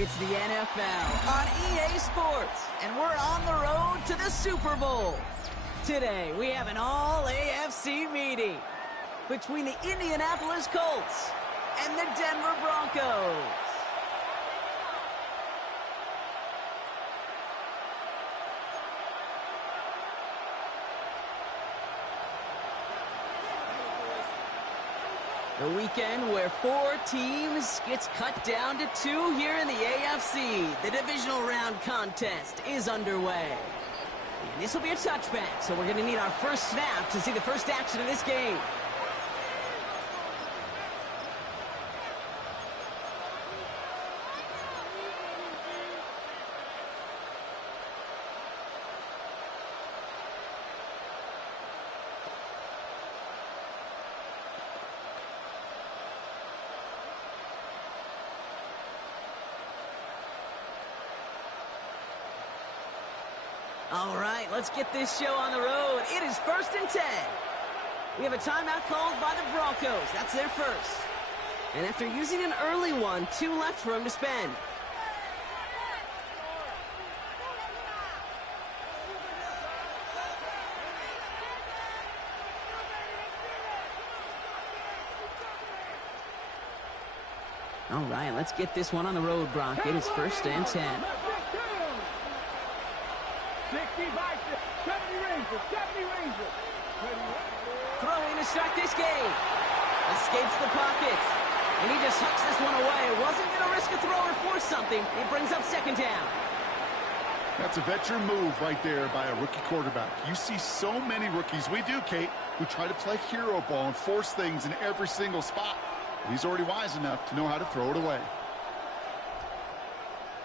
It's the NFL on EA Sports, and we're on the road to the Super Bowl. Today, we have an all-AFC meeting between the Indianapolis Colts and the Denver Broncos. The weekend where 4 teams gets cut down to 2 here in the AFC. The divisional round contest is underway. And this will be a touchback, so we're going to need our first snap to see the first action of this game. All right, let's get this show on the road. It is 1st and 10. We have a timeout called by the Broncos. That's their first. And after using an early one, 2 left for him to spend. All right, let's get this one on the road, Brock. It is 1st and 10. 70 Rangers. Throwing to start this game. Escapes the pocket. And he just hucks this one away. Wasn't going to risk a throw or force something. It brings up 2nd down. That's a veteran move right there by a rookie quarterback. You see so many rookies, we do, Kate, who try to play hero ball and force things in every single spot. He's already wise enough to know how to throw it away.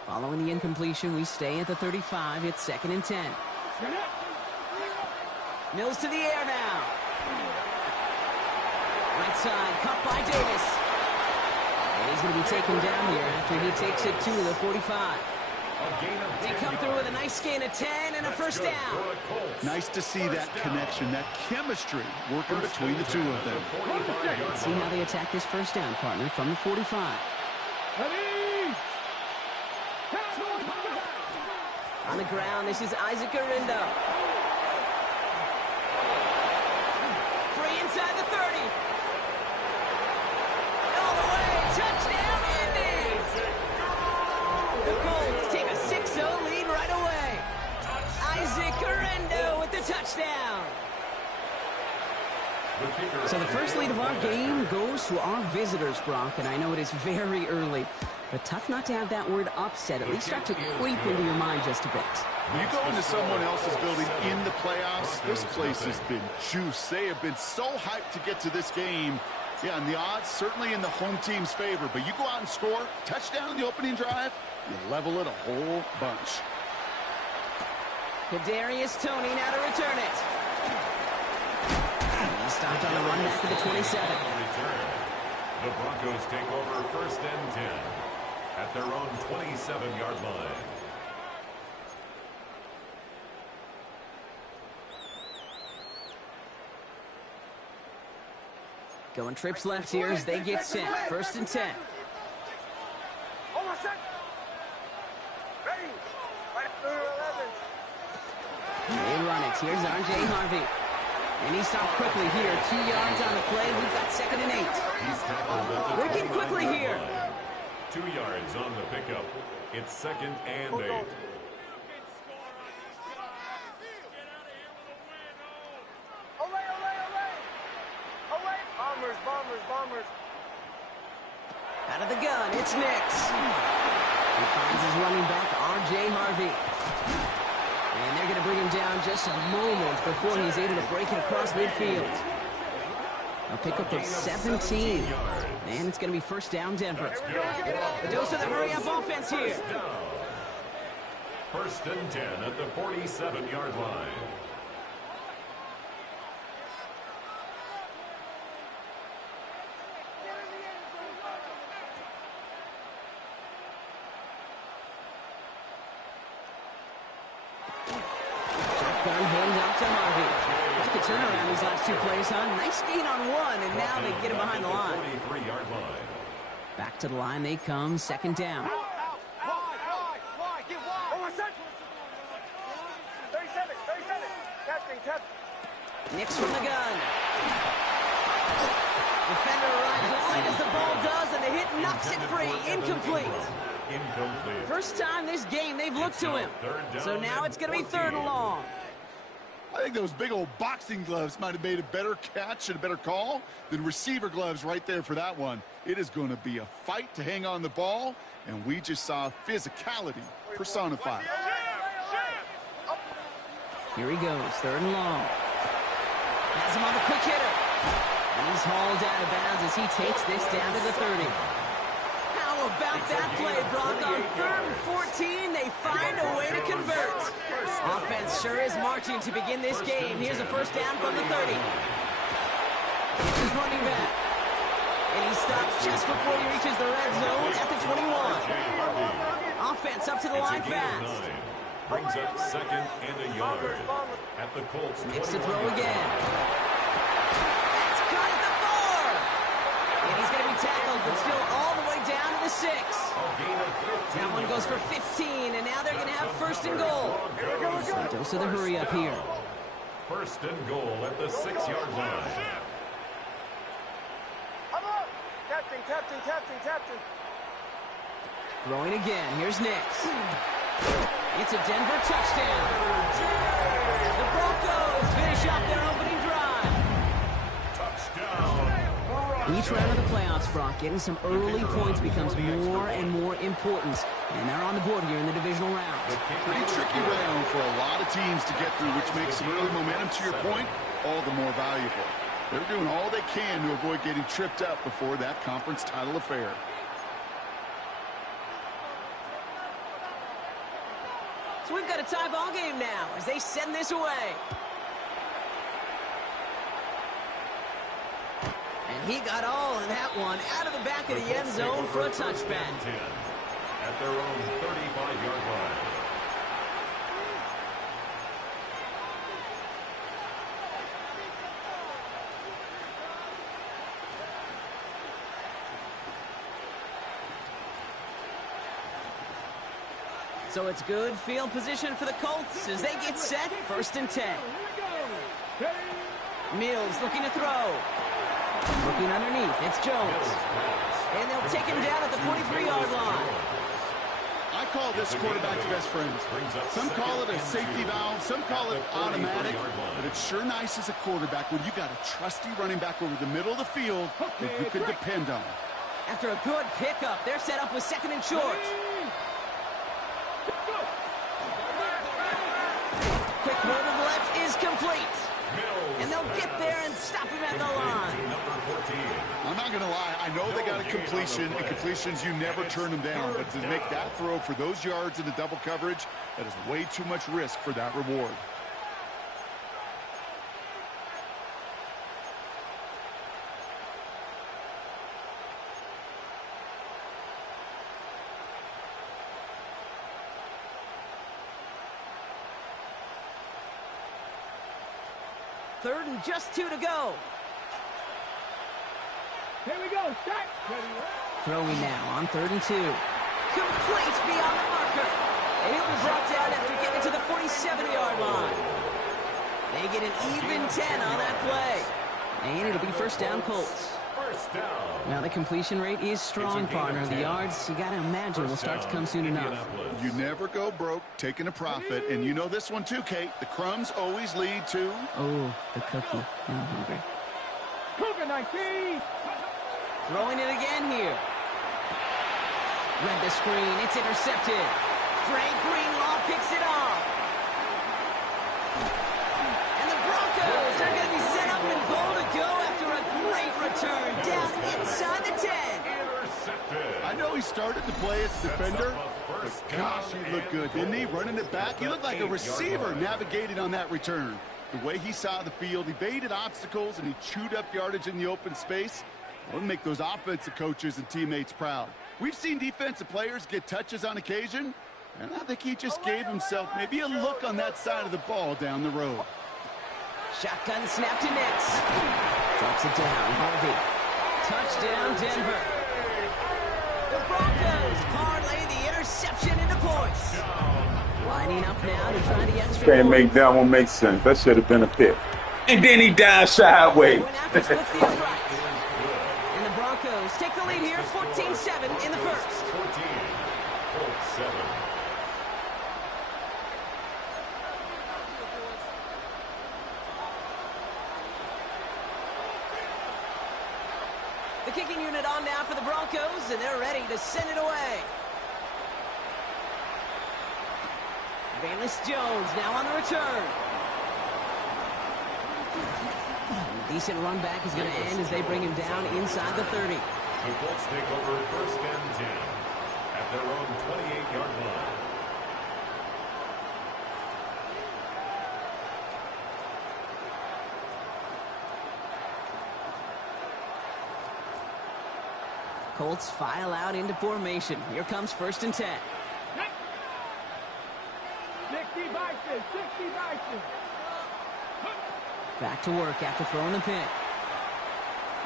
Following the incompletion, we stay at the 35. It's 2nd and 10. Mills to the air now. Right side, caught by Davis. And he's going to be taken down here after he takes it to the 45. They come through with a nice gain of 10 and a first down. Nice to see that connection, that chemistry working between the two of them. Let's see how they attack this first down, partner, from the 45. On the ground, this is Isaac Arindo. Free inside the 30. All the way, touchdown, Indy! The Colts take a 6-0 lead right away. Isaac Arindo with the touchdown. So the first lead of our game goes to our visitors, Brock, and I know it is very early. But tough not to have that word upset at least start to creep into your mind just a bit. When you go into someone else's building in the playoffs, this place has been juiced. They have been so hyped to get to this game. Yeah, and the odds certainly in the home team's favor. But you go out and score, touchdown in the opening drive, you level it a whole bunch. Kadarius Toney now to return it. He stopped on the run back to the 27. The Broncos take over 1st and 10. At their own 27-yard line. Going trips left here as they get sent. 1st and 10. They run it. Here's R.J. Harvey. And he stopped quickly here. 2 yards on the play. We've got 2nd and 8. Working quickly here. 2 yards on the pickup. It's 2nd and 8. Bombers. Out of the gun, it's Nix. He finds his running back, R.J. Harvey. And they're going to bring him down just a moment before he's able to break it across midfield. A pickup of 17. And it's going to be 1st down, Denver. The dose of the hurry-up offense here. 1st and 10 at the 47-yard line. Shotgun hand out to Harvey. Like a turnaround these last 2 plays, huh? Nice gain on 1, and now they get him behind the line. 43-yard line. Back to the line they come, 2nd down. Nix from the gun. Defender arrives right as the ball does, and the hit knocks it free. Incomplete. First time this game they've looked to him. So now it's going to be 3rd and long. I think those big old boxing gloves might have made a better catch and a better call than receiver gloves right there for that one. It is going to be a fight to hang on the ball, and we just saw physicality personified. Here he goes, 3rd and long. Has him on the quick hitter. And he's hauled out of bounds as he takes this down to the 30. How about that play, Brock? On 3rd and 14, they find a way to convert. Offense sure is marching to begin this game. Here's a first down from the 30. It's his running back. And he stops just before he reaches the red zone at the 21. Offense up to the line fast. Brings up 2nd and a yard. At the Colts. Nix to throw again. That's caught at the 4. And he's going to be tackled, but still all the way down to the 6. That one goes for 15, and now they're going to have 1st and goal. Dose of the hurry up here. 1st and goal at the 6-yard line. Captain. Throwing again. Here's Nix. It's a Denver touchdown. The Broncos finish up their opening drive. Touchdown. Each round of the playoffs, Brock, getting some early points becomes more and more important. And they're on the board here in the divisional round. Pretty tricky round for a lot of teams to get through, which makes some early momentum, to your point, all the more valuable. They're doing all they can to avoid getting tripped up before that conference title affair. So we've got a tie ball game now as they send this away. And he got all of that one out of the back of the end zone for a touchback. At their own 35-yard line. So it's good field position for the Colts as they get set, 1st and 10. Mills looking to throw. Looking underneath, it's Jones. And they'll take him down at the 43-yard line. I call this quarterback's best friend. Some call it a safety valve, some call it automatic, but it's sure nice as a quarterback when you got a trusty running back over the middle of the field that you can depend on. After a good pickup, they're set up with 2nd and short. Quick throw to the left is complete. And they'll get there and stop him at the line. I'm not going to lie. I know they got a completion, and completions, you never turn them down. But to make that throw for those yards in the double coverage, that is way too much risk for that reward. Third and just 2 to go. Here we go. Start. Throwing now on 3rd and 2. Complete beyond the marker. And he'll be brought down after getting to the 47-yard line. They get an even 10 on that play. And it'll be 1st down Colts. First down. Now the completion rate is strong, partner. The yards, you got to imagine, will start to come soon enough. You never go broke taking a profit. And you know this one too, Kate. The crumbs always lead to... Oh, the cookie. Now I'm hungry. Cougar 19. Throwing it again here. Read the screen. It's intercepted. Dre Greenlaw picks it off. And the Broncos are going to be set up and goal to go after a great return down inside the 10. I know he started the play as a defender, but gosh, he looked good, didn't he? Running it back, he looked like a receiver navigating on that return. The way he saw the field, he baited obstacles, and he chewed up yardage in the open space. That'll make those offensive coaches and teammates proud. We've seen defensive players get touches on occasion, and I think he just gave himself maybe a look on that side of the ball down the road. Shotgun snap to Nix. Drops it down, Harvey. Touchdown, Denver. The Broncos parlay the interception into points. Lining up now to try the extra Can't point. make that one make sense. That should have been a pick. And then he died sideways. Went after splits the uprights. And the Broncos take the lead here, 14-7 in the first. 14, Colts 7. The kicking unit on now for the Broncos, and they're ready to send it away. Bayless Jones now on the return. And a decent run back is going to end as they bring him down inside the 30. The Colts take over first and 10 at their own 28-yard line. Colts file out into formation. Here comes first and 10. 60 Bison, 60 Bison. Back to work after throwing the pick.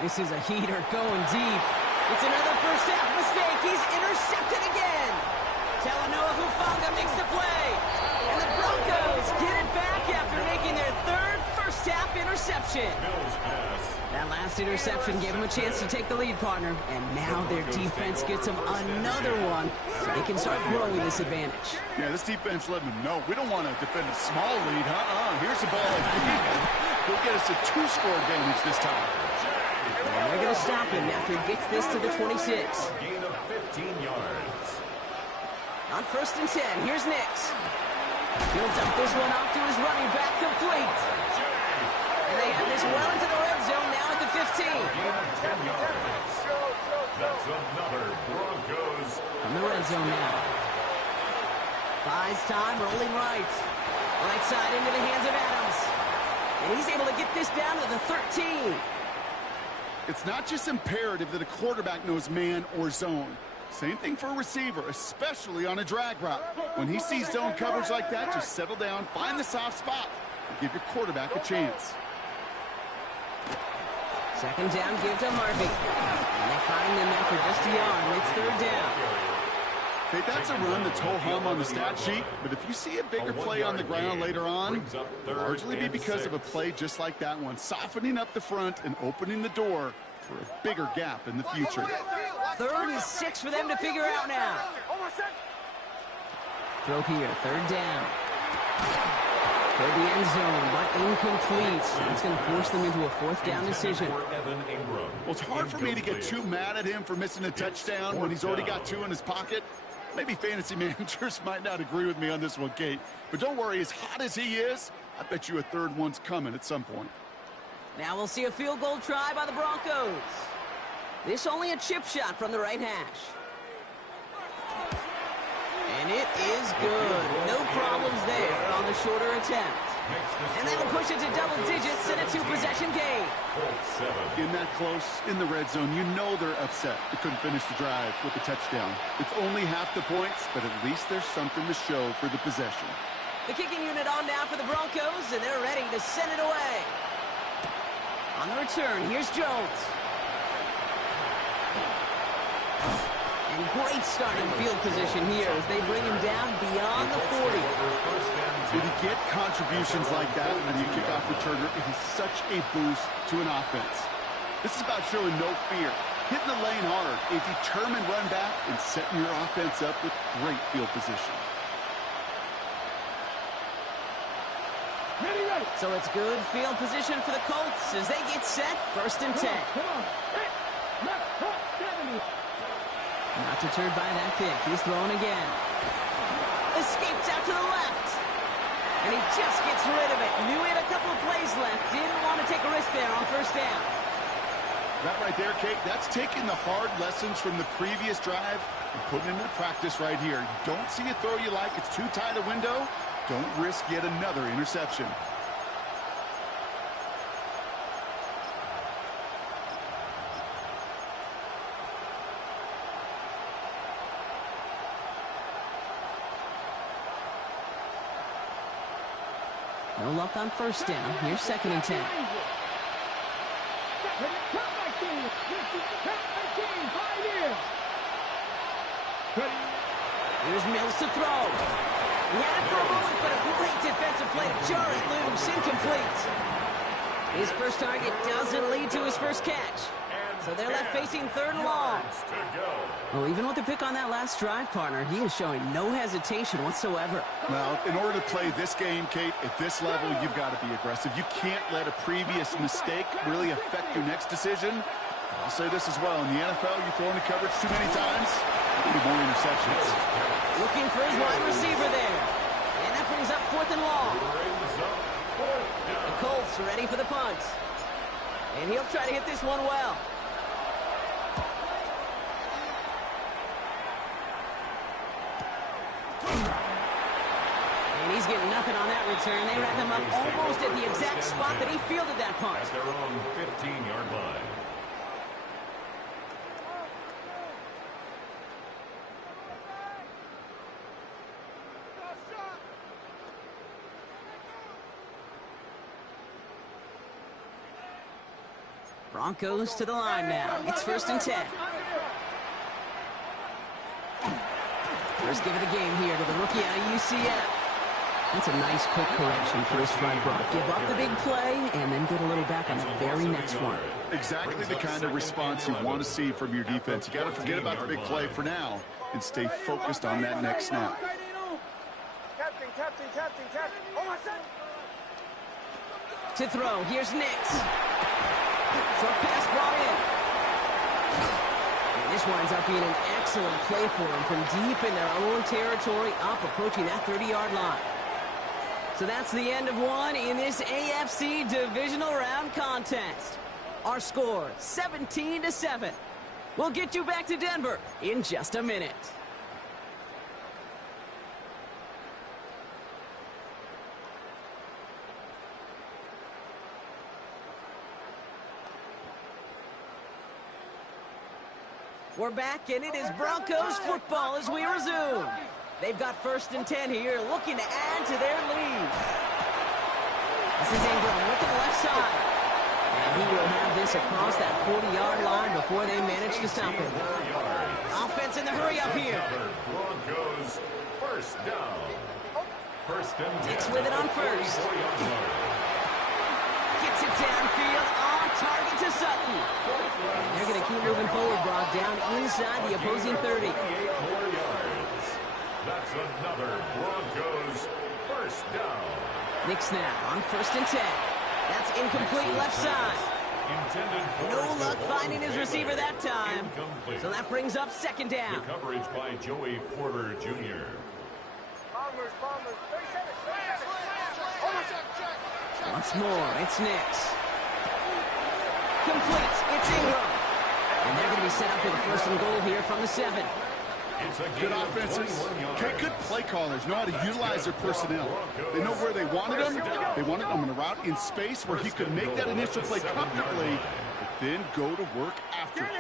This is a heater going deep. It's another first half mistake. He's intercepted again. Talanoa Hufanga makes the play. And the Broncos get it back after making their third first half interception. Mills pass. That last interception gave them a chance to take the lead, partner. And now their defense gets them another one so they can start growing this advantage. Yeah, this defense letting them know we don't want to defend a small lead. Here's the ball again. We'll get us a 2-score advantage this time. And they're going to stop him after he gets this to the 26. Gain of 15 yards. On first and 10, here's Nix. He'll dump this one off to his running back, complete. And they have this well into the red zone now at the 15. Gain of 10 yards. That's another Broncos. From the red zone now. Buys time, rolling right. Right side into the hands of Adams. And he's able to get this down to the 13. It's not just imperative that a quarterback knows man or zone. Same thing for a receiver, especially on a drag route. When he sees zone coverage like that, just settle down, find the soft spot, and give your quarterback a chance. Second down, give to Harvey. And they find them after just a yard. It's third down. Okay, that's a run that's ho-hum on the stat sheet, but if you see a bigger play on the ground later on, it'll largely be because of a play just like that one, softening up the front and opening the door for a bigger gap in the future. Third and 6 for them to figure out now. Throw here, third down. Toward the end zone, but incomplete. That's going to force them into a fourth down decision. Well, it's hard for me to get too mad at him for missing a touchdown when he's already got 2 in his pocket. Maybe fantasy managers might not agree with me on this one, Kate. But don't worry, as hot as he is, I bet you a third one's coming at some point. Now we'll see a field goal try by the Broncos. This only a chip shot from the right hash. And it is good. No problems there on the shorter attempt. And that'll push it to double digits and a 2-possession game. In that close, in the red zone, you know they're upset they couldn't finish the drive with the touchdown. It's only half the points, but at least there's something to show for the possession. The kicking unit on now for the Broncos, and they're ready to send it away. On the return, here's Jones. And great starting field position here as they bring him down beyond the 40. When you get contributions like that when you kick off returner, it is such a boost to an offense. This is about showing no fear, hitting the lane hard, a determined run back, and setting your offense up with great field position. So it's good field position for the Colts as they get set, first and 10. Not deterred by that pick. He's throwing again. Escapes out to the left. And he just gets rid of it. Knew he had a couple of plays left. Didn't want to take a risk there on first down. That right there, Kate, that's taking the hard lessons from the previous drive and putting into practice right here. You don't see a throw you like. It's too tight a window. Don't risk yet another interception. No luck on first down. Here's second and 10. Here's Mills to throw. He had it for a moment, but a great defensive play to jar it loose. Incomplete. His first target doesn't lead to his first catch. So they're left facing third and long. Well, even with the pick on that last drive, partner, he is showing no hesitation whatsoever. Well, in order to play this game, Kate, at this level, you've got to be aggressive. You can't let a previous mistake really affect your next decision. I'll say this as well. In the NFL, you throw into coverage too many times, there'll be more interceptions. Looking for his wide receiver there. And that brings up fourth and long. The Colts ready for the punt. And he'll try to hit this one well. And he's getting nothing on that return. They wrap him up almost at the exact spot that he fielded that punt. At their own 15-yard line. Broncos to the line now. It's 1st and 10. First give of the game here to the rookie out of UCF. That's a nice quick correction for his front row. Give up the big play and then get a little back on the very next one. Exactly the kind of response you want to see from your defense. You got to forget about the big play for now and stay focused on that next snap. To throw, here's Nix. Short pass brought in. And this winds up being an excellent play for him from deep in their own territory, up approaching that 30-yard line. So that's the end of one in this AFC divisional round contest. Our score, 17-7. We'll get you back to Denver in just a minute. We're back, and it is Broncos football as we resume. They've got 1st and 10 here, looking to add to their lead. This is Ingram looking to the left side. And he will have this across that 40-yard line before they manage to stop him. Offense in the hurry up here. Broncos, first down. 1st and 10. Nix with it on first. Gets it downfield, on target to Sutton. And they're going to keep moving forward, Brock, down inside the opposing 30. 38 more yards. That's another Broncos first down. Nix now on 1st and 10. That's incomplete left side. No luck finding his receiver that time. Incomplete. So that brings up 2nd down. The coverage by Joey Porter Jr. Once more, it's Nix. Complete. It's Ingram. And they're going to be set up for the 1st and goal here from the 7. Good offenses. Okay, good play callers know how to utilize their personnel. They know where they wanted them. They wanted them in a route in space where he could make that initial play comfortably, but then go to work after it.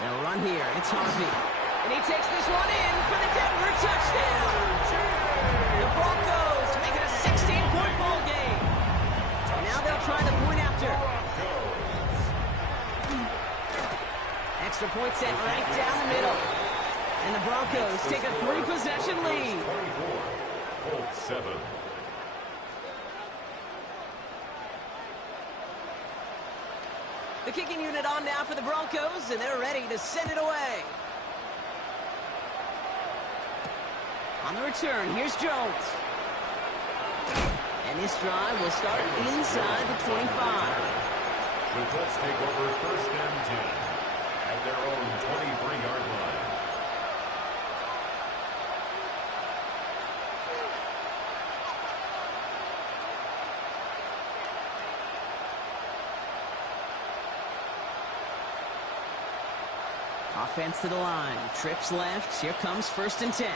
They'll run here. It's Harvey. And he takes this one in for the Denver touchdown. The Broncos make it a 16-point ball game. Now they'll try the point after. Extra point set right down the middle. And the Broncos take a 3-possession lead. 7. The kicking unit on now for the Broncos, and they're ready to send it away. On the return, here's Jones. And this drive will start inside the 25. The Colts take over 1st and 10 at their own 23-yard line. Offense to the line. Trips left. Here comes 1st and 10.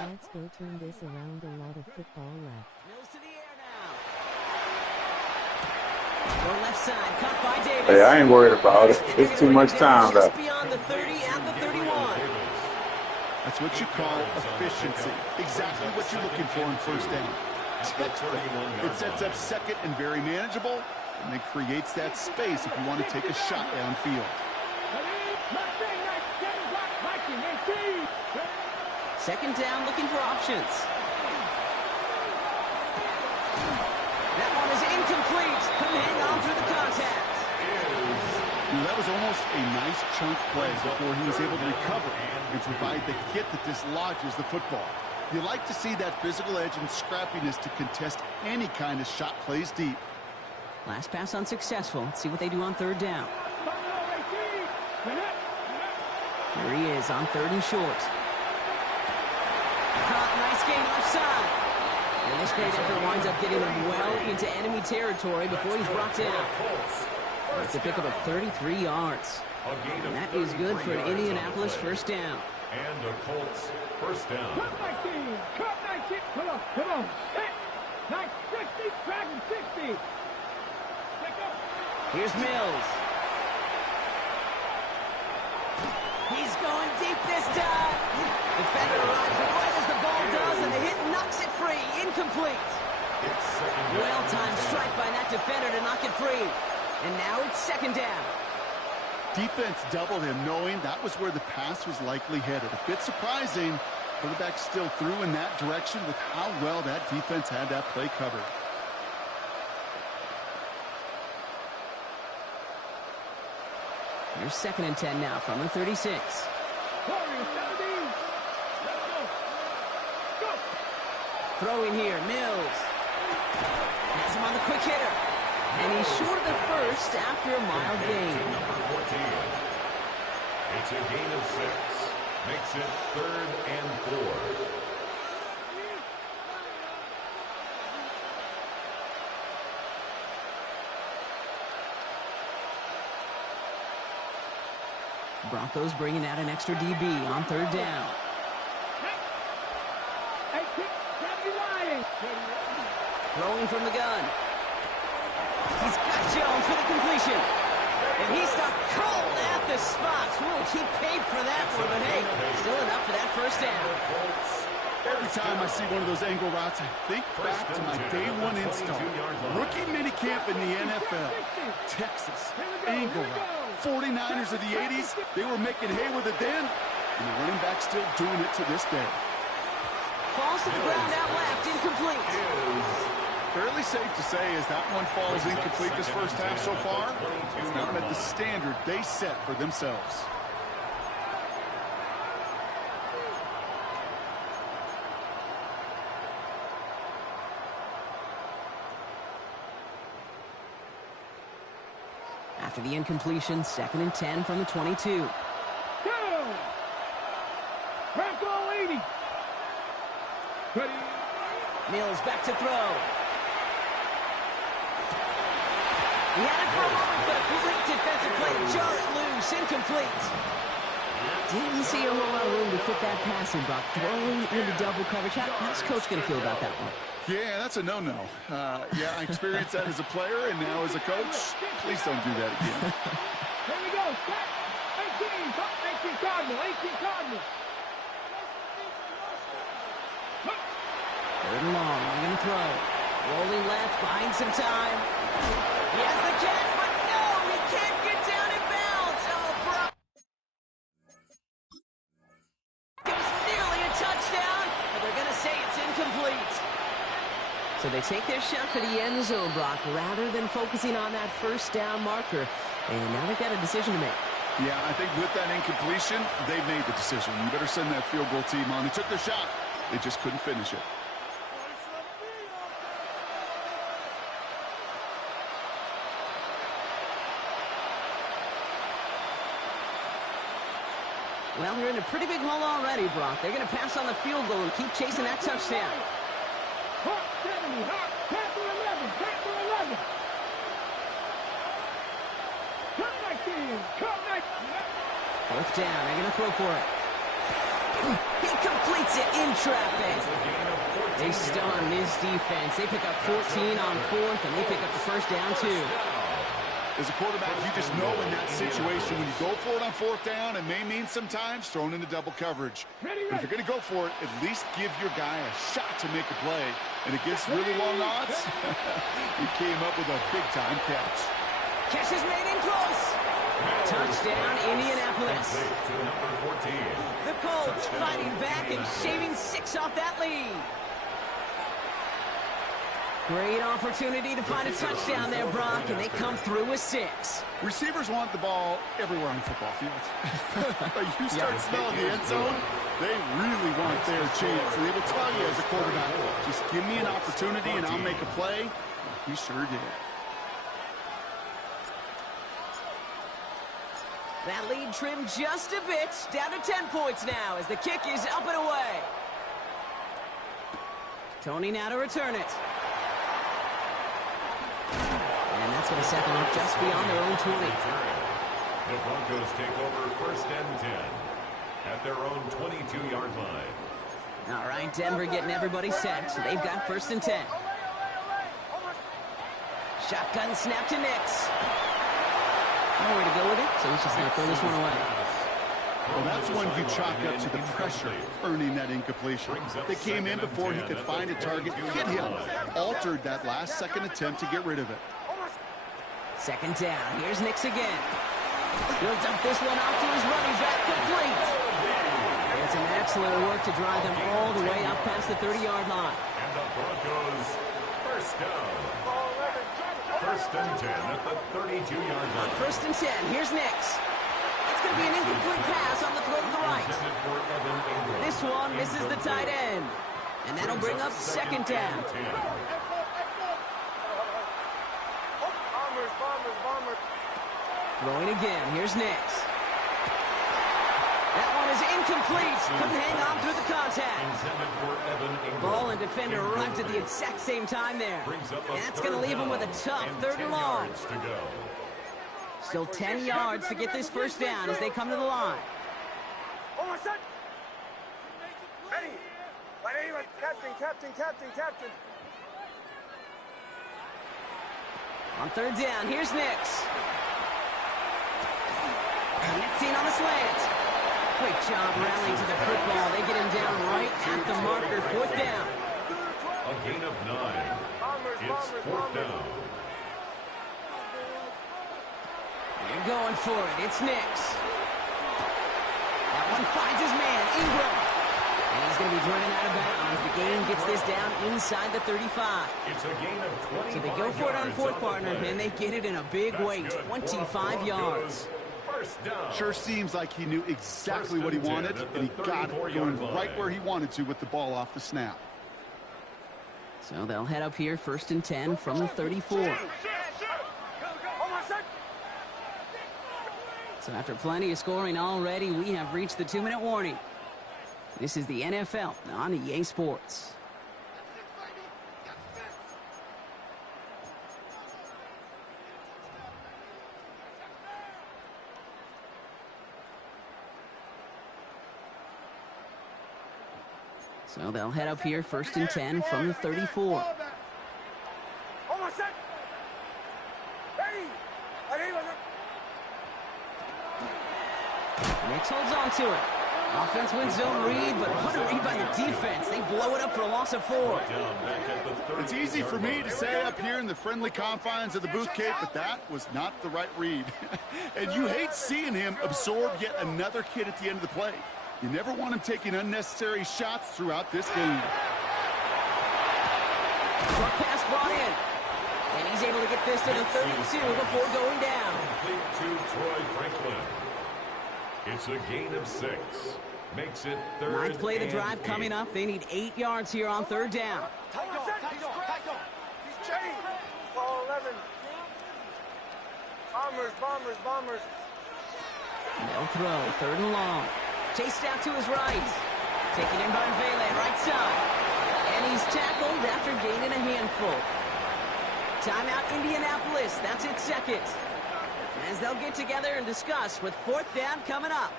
Let's go turn this around. A lot of football left. Mills to the air now. Go left side. Cut by Davis. Hey, I ain't worried about it. It's too much time just left. beyond the 30 at the 31. That's what you call efficiency. Exactly what you're looking for in 1st down. It sets up 2nd and very manageable. And it creates that space if you want to take a shot downfield. Second down, looking for options. That one is incomplete. Couldn't hang on through the contact. That was almost a nice chunk play before he was able to recover and provide the hit that dislodges the football. You like to see that physical edge and scrappiness to contest any kind of shot plays deep. Last pass unsuccessful. Let's see what they do on third down. Here he is on third and short. Caught, nice gain left side. And this great effort winds up getting him well into enemy territory before he's brought down. It's a pickup of 33 yards. And that is good for an Indianapolis first down. And a Colts first down. Cut 19! Cut 19! Come on, come on! Hit! 960, Dragon 60! Here's Mills. He's going deep this time. Defender arrives right as the ball does, and the hit knocks it free. Incomplete. Well-timed strike by that defender to knock it free. And now it's second down. Defense doubled him, knowing that was where the pass was likely headed. A bit surprising. Quarterback still threw in that direction with how well that defense had that play covered. Here's second and 10 now from the 36. Throwing here, Mills. Has him on the quick hitter. And he's short of the first after a mild gain. Number 14. It's a gain of 6. Makes it 3rd and 4. Broncos bringing out an extra DB on third down. Throwing from the gun. He's got Jones for the completion. And he stopped cold at the spot. We'll keep paid for that one, but hey, still enough for that first down. Every time I see one of those angle routes, I think back to my day one install. Rookie minicamp in the NFL. Texas, angle route. 49ers of the 80s, they were making hay with it then, and the running back still doing it to this day. Falls to the ground out left, incomplete. Fairly safe to say as that one falls incomplete this first half so far, it's not met the standard they set for themselves. After the incompletion, second and 10 from the 22. Go! Bronco 80. Ready? Mills back to throw. He had it for a moment, but a great defensive play to jar it loose. Incomplete. Didn't see a whole lot of room to fit that passing block. Throwing into double coverage. How's Coach going to feel about that one? Yeah, that's a no-no. Yeah, I experienced that as a player and now as a coach. Please don't do that again. Here we go. Set. 18 Cardinal. 18 Cardinal. Third and long. They're going to throw. Rolling left. Buying some time. He has the catch, but no, he can't get down in bounds. Oh, Brock. It was nearly a touchdown, but they're going to say it's incomplete. So they take their shot for the end zone, Brock, rather than focusing on that first down marker. And now they've got a decision to make. Yeah, I think with that incompletion, they've made the decision. You better send that field goal team on. They took their shot. They just couldn't finish it. Well, they're in a pretty big hole already, Brock. They're going to pass on the field goal and keep chasing that touchdown. Hawk 70. Hawk. Panther 11. Panther 11. Cut 19. Cut 19. Fourth down. They're going to throw for it. He completes it in traffic. They stun this defense. They pick up 14 on fourth, and they pick up the first down, too. As a quarterback, you just know in that situation when you go for it on fourth down, it may mean sometimes thrown into double coverage. But if you're going to go for it, at least give your guy a shot to make a play. And against really long odds, he came up with a big-time catch. Catch is made in close. Touchdown, Indianapolis. To number 14. The Colts fighting back and shaving 6 off that lead. Great opportunity to find a touchdown there, Brock, and they come through with 6. Receivers want the ball everywhere on the football field. But you start smelling the end zone, they really want their chance. And they will tell you as a quarterback, just give me an opportunity and I'll make a play. He sure did. That lead trimmed just a bit, down to 10 points now as the kick is up and away. Tony now to return it. And that's going to set them up just beyond their own 20. The Broncos take over first and 10 at their own 22-yard line. All right, Denver getting everybody set. So they've got first and 10. Shotgun snap to Nix. Nowhere to go with it, so he's just going to throw this one away. Well, that's when you chalk up to the pressure earning that incompletion. They came in before he could find a target, hit him, altered that last-second attempt to get rid of it. Second down. Here's Nix again. He'll dump this one out to his running back, complete. It's an excellent work to drive them all the way up past the 30-yard line. And the Broncos first down. First and 10 at the 32-yard line. First and 10. Here's Nix. It's going to be an incomplete pass on the throw to the right. This one misses the tight end. And that'll bring up second down. Throwing again. Here's Nix. That one is incomplete. Couldn't hang on through the contact. Ball and defender arrived at the exact same time there. And that's going to leave him with a tough third and long. Still 10 yards to get this first down as they come to the line. On third down, here's Nix. Nixing on the slant. Great job rallying to the football. They get him down right at the marker. Fourth down. A gain of 9. It's fourth down. They're going for it. It's Nix. That one finds his man, Ingram. And he's going to be driven out of bounds. The gain gets this down inside the 35. It's a gain of 20. So they go for it on fourth, partner, and they get it in a big way, 25 yards. Sure seems like he knew exactly what he wanted, and he got it going right where he wanted to with the ball off the snap. So they'll head up here, first and 10 from the 34. So after plenty of scoring already, we have reached the 2-minute warning. This is the NFL on EA Sports. So they'll head up here, first and 10 from the 34. Nix holds on to it. Offense wins zone read, but what a read by the defense. They blow it up for a loss of 4. It's easy for me to say up here in the friendly confines of the booth, Kate, but that was not the right read. And you hate seeing him absorb yet another hit at the end of the play. You never want him taking unnecessary shots throughout this game. Short pass brought in. And he's able to get this to the 32 before going down. Complete to Troy Franklin. It's a gain of 6. Makes it third. Ninth play of the drive coming up. They need 8 yards here on third down. Bombers. They'll throw, third and long. Chased out to his right. Taken in by Vele, right side. And he's tackled after gaining a handful. Timeout Indianapolis. That's its second. As they'll get together and discuss with fourth down coming up.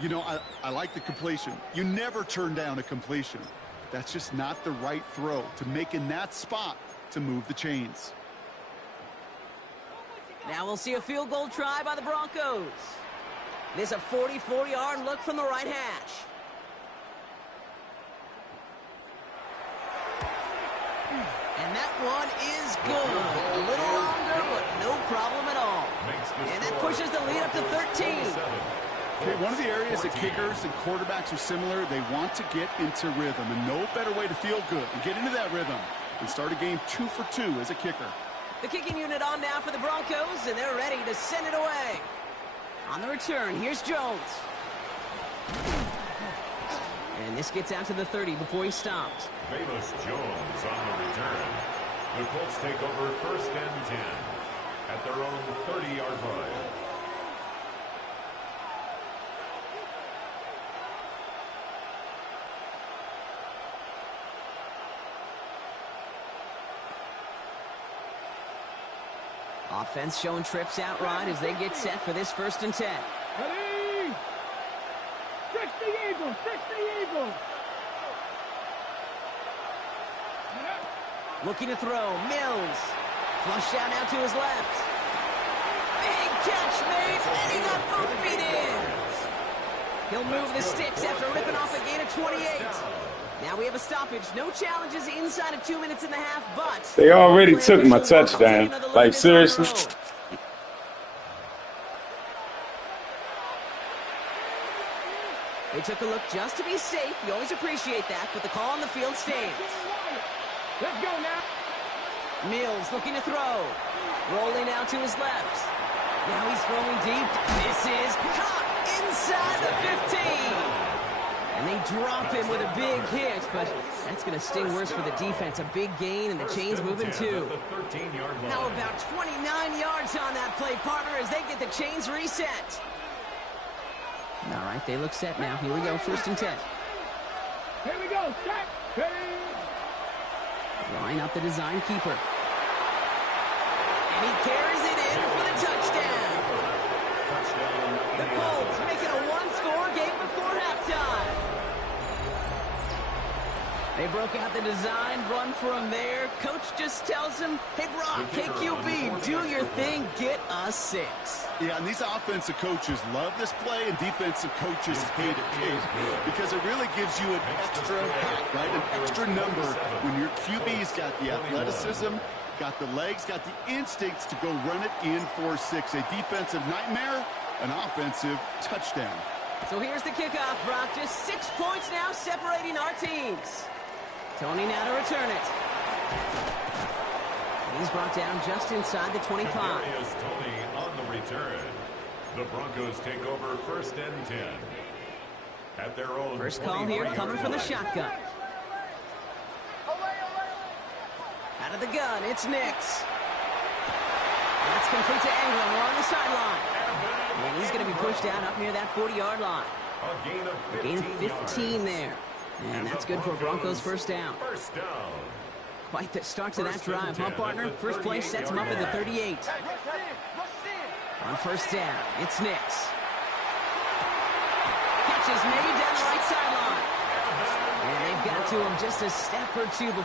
You know, I like the completion. You never turn down a completion. That's just not the right throw to make in that spot to move the chains. Now we'll see a field goal try by the Broncos. This is a 44-yard look from the right hash. And that one is good. A little longer, but no problem at all. And that pushes the lead up to 13. Okay, one of the areas that kickers and quarterbacks are similar, they want to get into rhythm. And no better way to feel good and get into that rhythm and start a game 2 for 2 as a kicker. The kicking unit on now for the Broncos, and they're ready to send it away. On the return, here's Jones. And this gets out to the 30 before he stopped. Velus Jones on the return. The Colts take over 1st and 10 at their own 30-yard line. Offense showing trips out right as they get set for this 1st and 10. Ready? 60 Eagles, 60 Eagles. Looking to throw, Mills. Flush out now to his left. Big catch made, and he got both feet in. He'll move the sticks after ripping off a gain of 28. Now we have a stoppage. No challenges inside of 2 minutes and a half, but They already took my touchdown. Like, seriously? They took a look just to be safe. You always appreciate that, but the call on the field stands. Let's go now. Mills looking to throw. Rolling out to his left. Now he's throwing deep. This is caught inside the 15. And they drop him with a big hit, but that's going to sting worse for the defense. A big gain, and the chain's moving too. How about 29 yards on that play, partner, as they get the chains reset. All right, they look set now. Here we go, 1st and 10. Here we go, set, ready. Line up the design keeper. And he carries it in for the touchdown. The Colts making a one-score game before halftime. They broke out the design, run for him there. Coach just tells him, hey, Brock, KQB, do your thing, get us 6. Yeah, and these offensive coaches love this play, and defensive coaches hate it too, because it really gives you an extra hat, right? An extra number when your QB's got the athleticism, got the legs, got the instincts to go run it in for 6. A defensive nightmare, an offensive touchdown. So here's the kickoff, Brock. Just 6 points now separating our teams. Tony now to return it. And he's brought down just inside the 25. Here is Tony on the return. The Broncos take over 1st and 10 at their own. First call here coming from the shotgun. Out of the gun, it's Nix. That's complete to England along the sideline. And he's going to be pushed out up near that 40-yard line. A gain of 15 there. And that's good for Broncos' first down. Quite the start to that drive, huh, partner? First play sets him up at the 38. On 1st down, it's Nix. Catch is made down the right sideline. And they've got to him just a step or two before.